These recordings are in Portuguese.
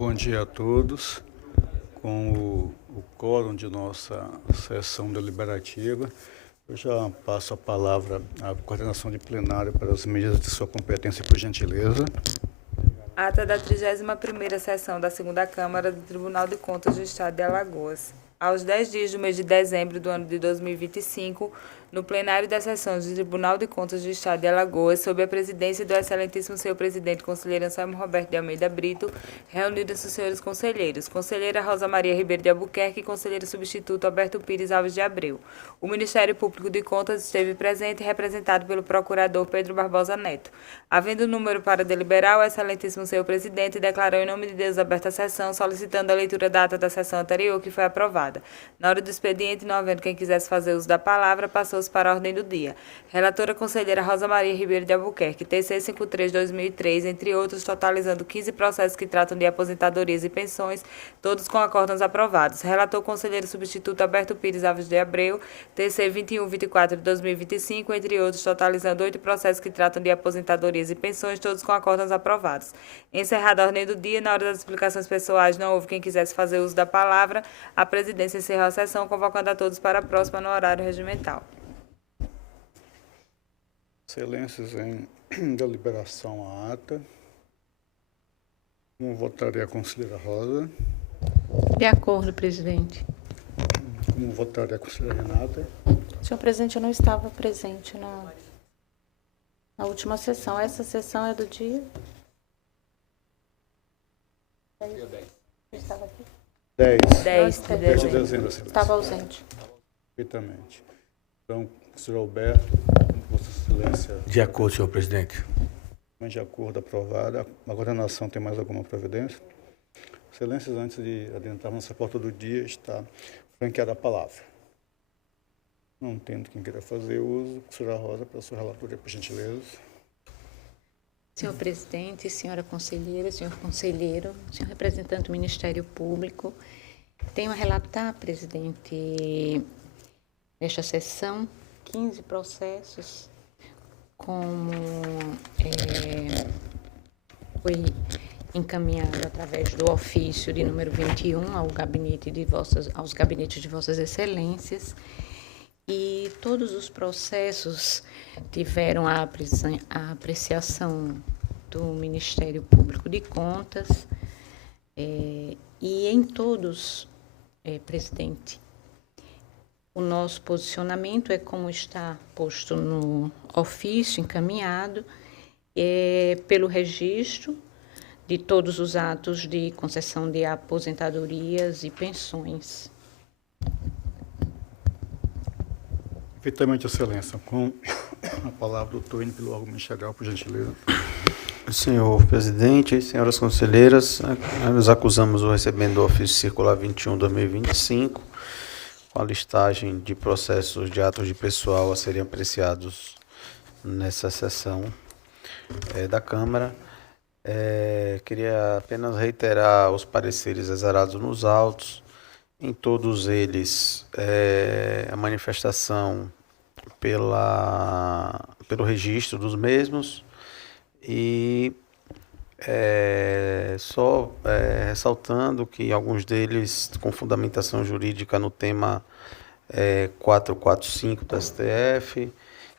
Bom dia a todos. Com o quórum de nossa sessão deliberativa, eu já passo a palavra à coordenação de plenário para as medidas de sua competência, por gentileza. Ata da 31ª sessão da 2ª Câmara do Tribunal de Contas do Estado de Alagoas. Aos 10 dias do mês de dezembro do ano de 2025, no plenário da sessão do Tribunal de Contas do Estado de Alagoas, sob a presidência do excelentíssimo senhor presidente conselheiro Anselmo Roberto de Almeida Brito, reunidos os senhores conselheiros, conselheira Rosa Maria Ribeiro de Albuquerque e conselheiro substituto Alberto Pires Alves de Abreu. O Ministério Público de Contas esteve presente e representado pelo procurador Pedro Barbosa Neto. Havendo número para deliberar, o excelentíssimo senhor presidente declarou em nome de Deus aberta a sessão, solicitando a leitura da ata da sessão anterior, que foi aprovada. Na hora do expediente, não havendo quem quisesse fazer uso da palavra, passou-se para a ordem do dia. Relatora conselheira Rosa Maria Ribeiro de Albuquerque, TC 53/2003, entre outros, totalizando 15 processos que tratam de aposentadorias e pensões, todos com acórdãos aprovados. Relator conselheiro substituto Alberto Pires Alves de Abreu, TC 21/24/2025, entre outros, totalizando 8 processos que tratam de aposentadorias e pensões, todos com acórdãos aprovados. Encerrada a ordem do dia, na hora das explicações pessoais, não houve quem quisesse fazer uso da palavra. A presidência encerrou a sessão, convocando a todos para a próxima no horário regimental. Excelências, em deliberação à ata. Como votaria a conselheira Rosa? De acordo, presidente. Como votaria a conselheira Renata? Senhor presidente, eu não estava presente na última sessão. Essa sessão é do dia? Dia 10. Eu estava aqui? 10. 10 de 10 de dezembro. dezembro, excelência. Estava ausente. Perfeitamente. Então, senhor Alberto, Vossa Excelência. De acordo, senhor presidente. De acordo, aprovada. A coordenação tem mais alguma providência? Excelências, antes de adentrarmos nessa pauta do dia, está franqueada a palavra. Não tendo quem queira fazer uso, senhora Rosa, para a sua relatoria, por gentileza. Senhor presidente, senhora conselheira, senhor conselheiro, senhor representante do Ministério Público, tenho a relatar, presidente, nesta sessão, 15 processos, como foi encaminhado através do ofício de número 21 aos gabinetes de Vossas Excelências, e todos os processos tiveram a apreciação do Ministério Público de Contas, e em todos, presidente, o nosso posicionamento é como está posto no ofício encaminhado, pelo registro de todos os atos de concessão de aposentadorias e pensões. Perfeitamente, Excelência. Com a palavra, doutor N. pelo órgão ministerial, por gentileza. Senhor presidente, senhoras conselheiras, nós acusamos o recebimento do ofício circular 21/2025, com a listagem de processos de atos de pessoal a serem apreciados nessa sessão da Câmara. Queria apenas reiterar os pareceres exarados nos autos. Em todos eles, a manifestação pelo registro dos mesmos e só ressaltando que alguns deles com fundamentação jurídica no tema 445 do STF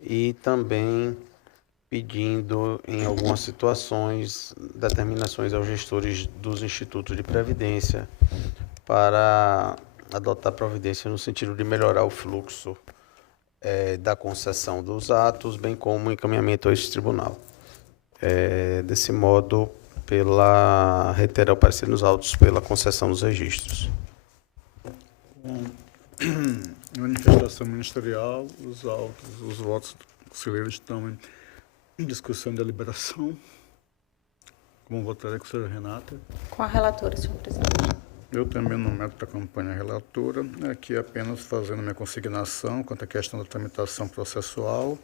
e também pedindo, em algumas situações, determinações aos gestores dos institutos de previdência para adotar providência no sentido de melhorar o fluxo da concessão dos atos, bem como o encaminhamento a este tribunal. Desse modo, reiterar o parecer nos autos pela concessão dos registros. Manifestação ministerial, os autos, os votos do conselheiro estão em discussão e deliberação. Como votaria a conselheira Renata? Com a relatora, senhor presidente. Eu também, no método da campanha relatora, aqui apenas fazendo minha consignação quanto à questão da tramitação processual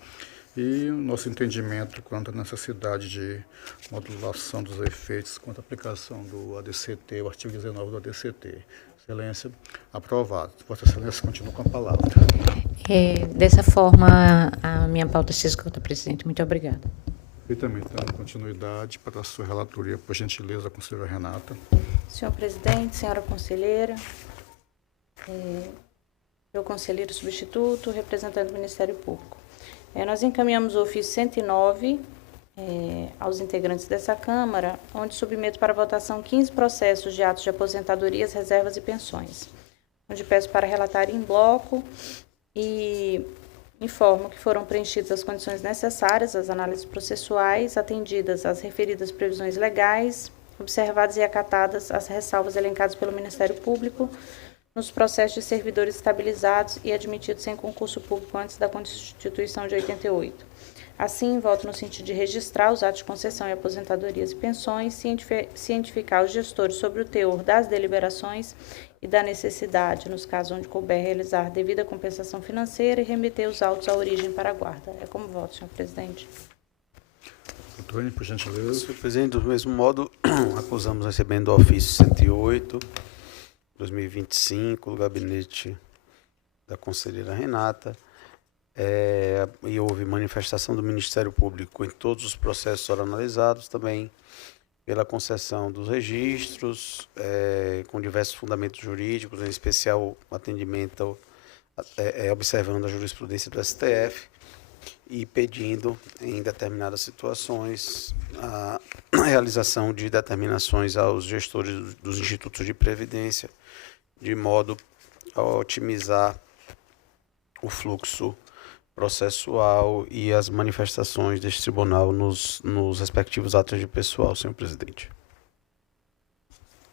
e o nosso entendimento quanto à necessidade de modulação dos efeitos quanto à aplicação do ADCT, o artigo 19 do ADCT. Excelência, aprovado. Vossa Excelência continua com a palavra. Dessa forma, a minha pauta se esgota, presidente. Muito obrigada. E também dando continuidade para a sua relatoria, por gentileza, conselheira Renata. Senhor presidente, senhora conselheira, meu conselheiro substituto, representante do Ministério Público. Nós encaminhamos o ofício 109 aos integrantes dessa Câmara, onde submeto para votação 15 processos de atos de aposentadorias, reservas e pensões, onde peço para relatar em bloco e informo que foram preenchidas as condições necessárias às análises processuais, atendidas as referidas previsões legais, observadas e acatadas as ressalvas elencadas pelo Ministério Público nos processos de servidores estabilizados e admitidos sem concurso público antes da Constituição de 88. Assim, voto no sentido de registrar os atos de concessão e aposentadorias e pensões, cientificar os gestores sobre o teor das deliberações e da necessidade, nos casos onde couber, realizar devida compensação financeira e remeter os autos à origem para a guarda. É como voto, senhor presidente. Antônio, por gentileza. Senhor presidente, do mesmo modo, acusamos recebendo o ofício 108, 2025, do gabinete da conselheira Renata, e houve manifestação do Ministério Público em todos os processos analisados, também pela concessão dos registros, com diversos fundamentos jurídicos, em especial atendimento, observando a jurisprudência do STF e pedindo, em determinadas situações, a realização de determinações aos gestores dos institutos de previdência, de modo a otimizar o fluxo processual e as manifestações deste tribunal nos respectivos atos de pessoal, senhor presidente.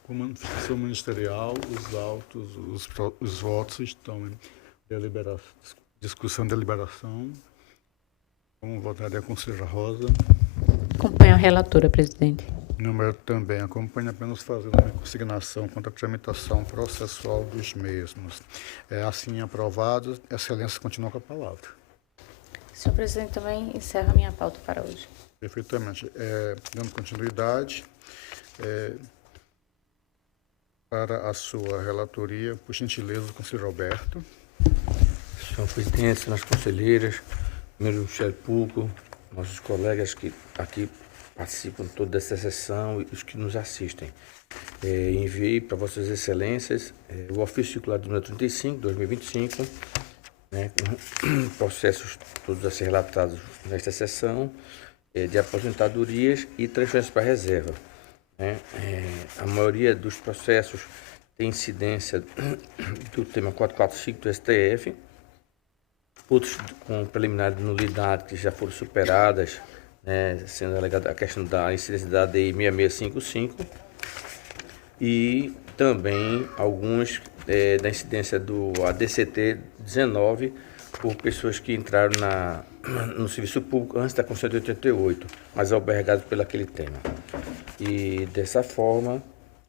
Com manifestação ministerial, os autos, os votos estão em discussão e deliberação. Como votaria a conselheira Rosa? Acompanho a relatora, presidente. Número também acompanha, apenas fazendo uma consignação quanto à tramitação processual dos mesmos. Assim aprovado, excelência continua com a palavra. Senhor presidente, também encerro a minha pauta para hoje. Perfeitamente. Dando continuidade, para a sua relatoria, por gentileza, o conselheiro Alberto. Senhor presidente, senhoras conselheiras, membros do Ministério Público, nossos colegas que aqui participam de toda essa sessão e os que nos assistem. Enviei para vossas excelências o ofício circular de número 35, 2025, com processos todos a ser relatados nesta sessão, de aposentadorias e transferências para reserva. A maioria dos processos tem incidência do tema 445 do STF, outros com preliminar de nulidade que já foram superadas, sendo alegada a questão da incidência da ADI 6655, e também alguns da incidência do ADCT 19 por pessoas que entraram no serviço público antes da Constituição de 88, mas albergados pelo aquele tema. E dessa forma,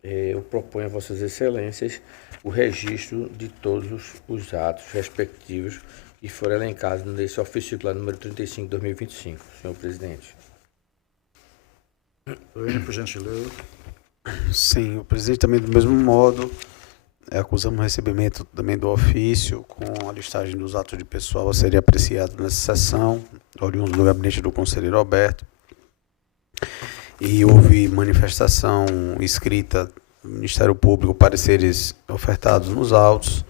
eu proponho a vossas excelências o registro de todos os atos respectivos que foram elencados nesse ofício circular número 35 de 2025, senhor presidente. Por gentileza. Sim, o presidente também do mesmo modo, acusamos o recebimento também do ofício com a listagem dos atos de pessoal a serem apreciados nessa sessão, oriundo do gabinete do conselheiro Alberto, e houve manifestação escrita do Ministério Público, pareceres ofertados nos autos,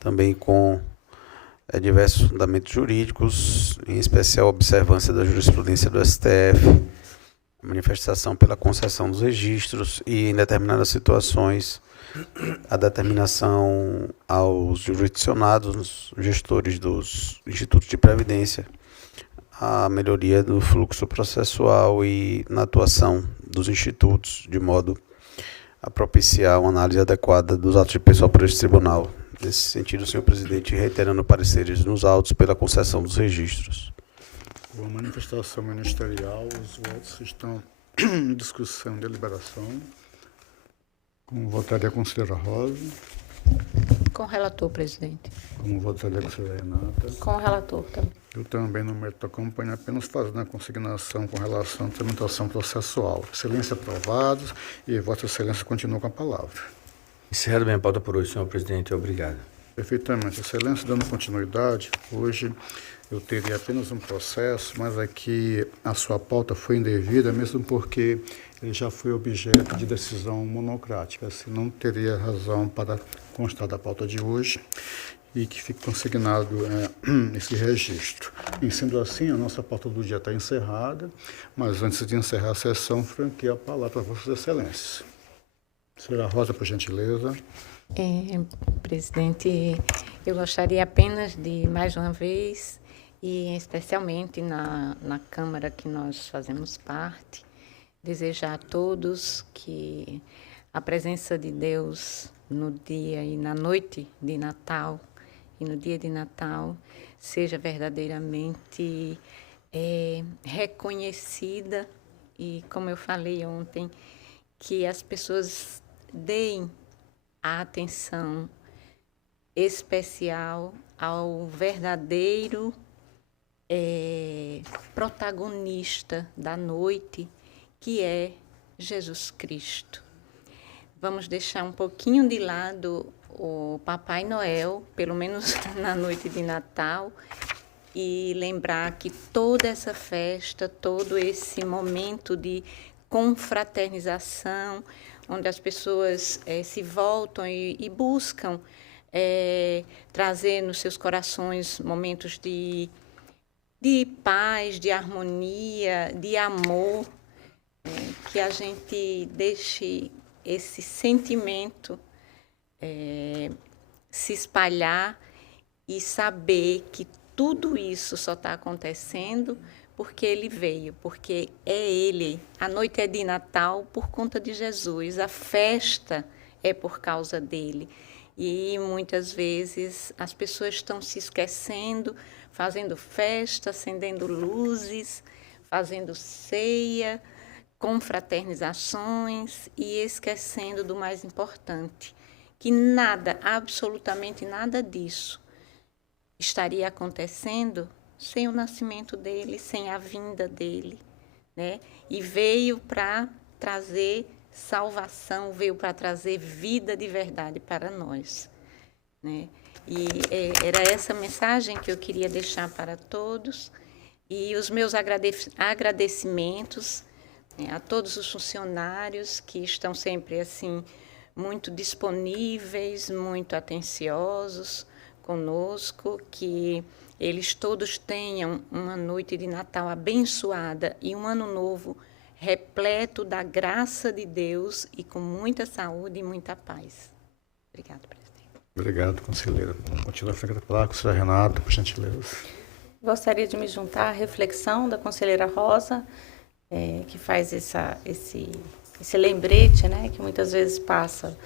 também com diversos fundamentos jurídicos, em especial observância da jurisprudência do STF, manifestação pela concessão dos registros e, em determinadas situações, a determinação aos jurisdicionados, gestores dos institutos de previdência, a melhoria do fluxo processual e na atuação dos institutos, de modo a propiciar uma análise adequada dos atos de pessoal por este tribunal. Nesse sentido, senhor presidente, reiterando pareceres nos autos pela concessão dos registros. Com a manifestação ministerial, os votos estão em discussão e deliberação. Como votaria a conselheira Rosa? Com o relator, presidente. Como votaria a conselheira Renata? Com o relator também. Eu também, no mérito da campanha, apenas fazendo a consignação com relação à tramitação processual. Excelência aprovados e Vossa Excelência continua com a palavra. Encerrado minha pauta por hoje, senhor presidente. Obrigado. Perfeitamente. Excelência, dando continuidade, hoje eu teria apenas um processo, mas aqui a sua pauta foi indevida, mesmo porque ele já foi objeto de decisão monocrática. Assim, não teria razão para constar da pauta de hoje e que fique consignado esse registro. E sendo assim, a nossa pauta do dia está encerrada, mas antes de encerrar a sessão, franqueio a palavra para Vossas Excelências. Senhora Rosa, por gentileza. Presidente, eu gostaria apenas de, mais uma vez, e especialmente na Câmara que nós fazemos parte, desejar a todos que a presença de Deus no dia e na noite de Natal e no dia de Natal seja verdadeiramente reconhecida e, como eu falei ontem, que as pessoas deem a atenção especial ao verdadeiro protagonista da noite, que é Jesus Cristo. Vamos deixar um pouquinho de lado o Papai Noel, pelo menos na noite de Natal, e lembrar que toda essa festa, todo esse momento de confraternização, onde as pessoas se voltam e buscam trazer nos seus corações momentos de paz, de harmonia, de amor, que a gente deixe esse sentimento se espalhar e saber que tudo isso só está acontecendo porque Ele veio, porque é Ele. A noite é de Natal por conta de Jesus, a festa é por causa dEle. E muitas vezes as pessoas estão se esquecendo, fazendo festa, acendendo luzes, fazendo ceia, confraternizações e esquecendo do mais importante, que nada, absolutamente nada disso estaria acontecendo sem o nascimento dele, sem a vinda dele, né? E veio para trazer salvação, veio para trazer vida de verdade para nós, né? E era essa mensagem que eu queria deixar para todos, e os meus agradecimentos a todos os funcionários que estão sempre assim muito disponíveis, muito atenciosos conosco, que eles todos tenham uma noite de Natal abençoada e um ano novo repleto da graça de Deus e com muita saúde e muita paz. Obrigada, presidente. Obrigado, conselheira. Continua a falar com a senhora Renata, por gentileza. Gostaria de me juntar à reflexão da conselheira Rosa, que faz esse lembrete, né, que muitas vezes passa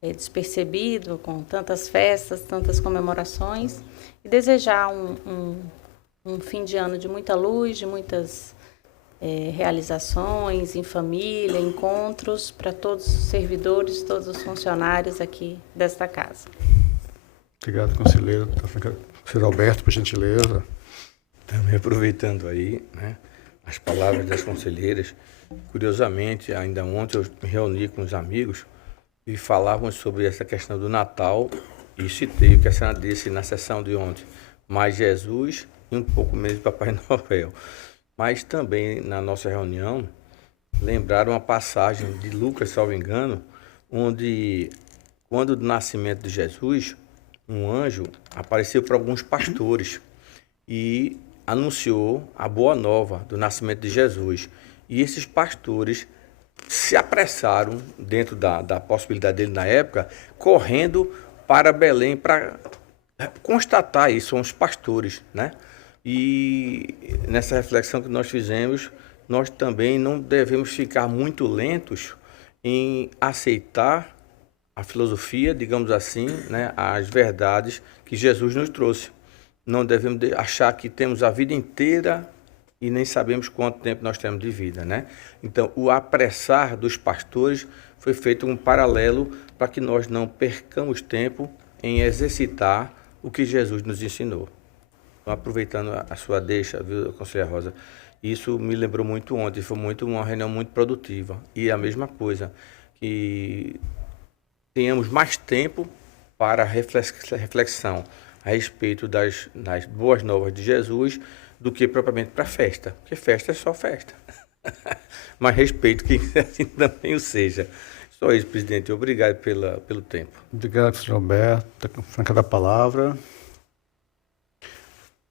despercebido, com tantas festas, tantas comemorações, e desejar um fim de ano de muita luz, de muitas realizações em família, encontros para todos os servidores, todos os funcionários aqui desta casa. Obrigado, conselheiro. Senhor Alberto, por gentileza. Também aproveitando aí, né, as palavras das conselheiras, curiosamente, ainda ontem eu me reuni com os amigos e falávamos sobre essa questão do Natal e citei o que a senhora disse na sessão de ontem, mais Jesus e um pouco menos de Papai Noel. Mas também na nossa reunião lembraram uma passagem de Lucas, salvo engano, onde quando do nascimento de Jesus, um anjo apareceu para alguns pastores e anunciou a boa nova do nascimento de Jesus. E esses pastores se apressaram, dentro da possibilidade dele na época, correndo para Belém para constatar isso, são os pastores, né? E nessa reflexão que nós fizemos, nós também não devemos ficar muito lentos em aceitar a filosofia, digamos assim, né, as verdades que Jesus nos trouxe. Não devemos achar que temos a vida inteira e nem sabemos quanto tempo nós temos de vida, né? Então, o apressar dos pastores foi feito um paralelo para que nós não percamos tempo em exercitar o que Jesus nos ensinou. Então, aproveitando a sua deixa, viu, conselheira Rosa, isso me lembrou muito ontem, foi uma reunião muito produtiva. E a mesma coisa, que tenhamos mais tempo para reflexão. a respeito das boas novas de Jesus do que propriamente para festa, porque festa é só festa. Mas respeito que assim também o seja. Só isso, presidente. Obrigado pelo tempo. Obrigado, senhor Alberto, franca da palavra.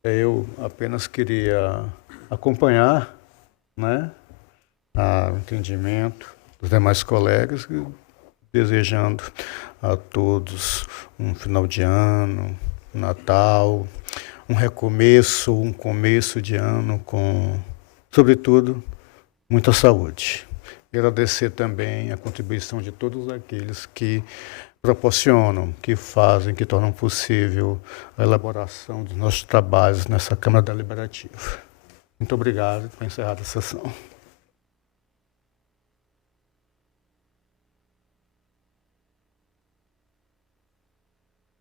Eu apenas queria acompanhar, né, o entendimento dos demais colegas, desejando a todos um final de ano, um Natal, um recomeço, um começo de ano com, sobretudo, muita saúde. E agradecer também a contribuição de todos aqueles que proporcionam, que fazem, que tornam possível a elaboração dos nossos trabalhos nessa Câmara Deliberativa. Muito obrigado por encerrar a sessão.